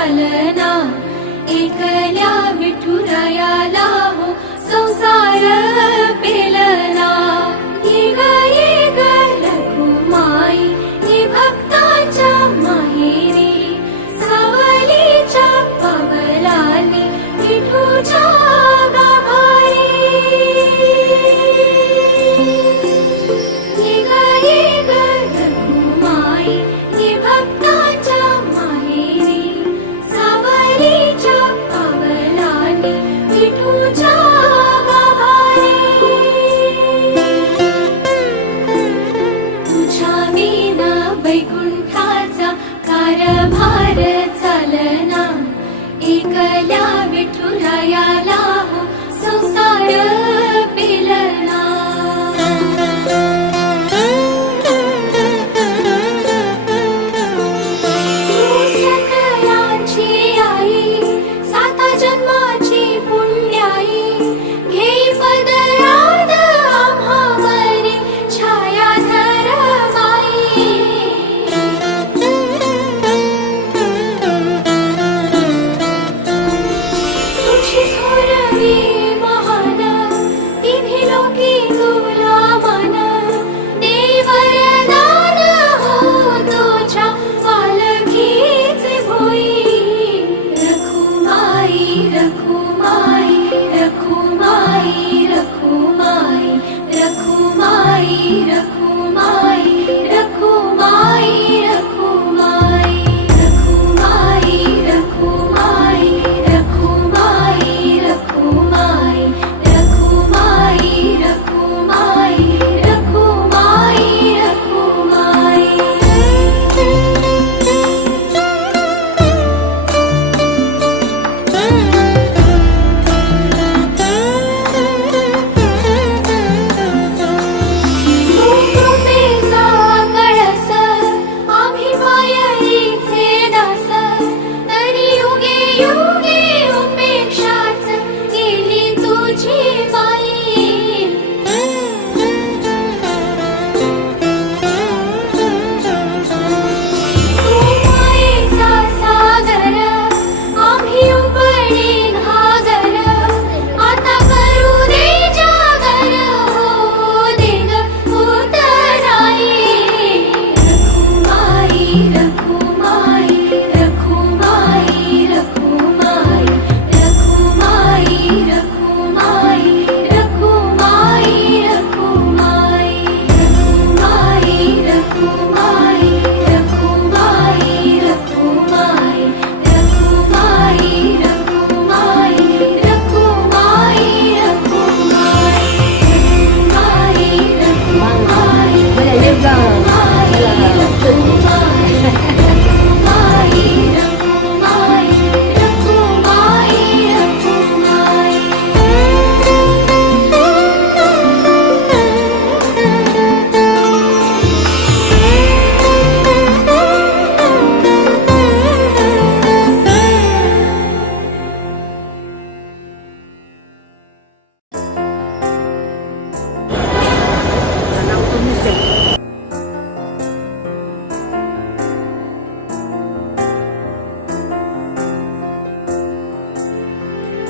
चालना एकल्या विठुरायाला संसार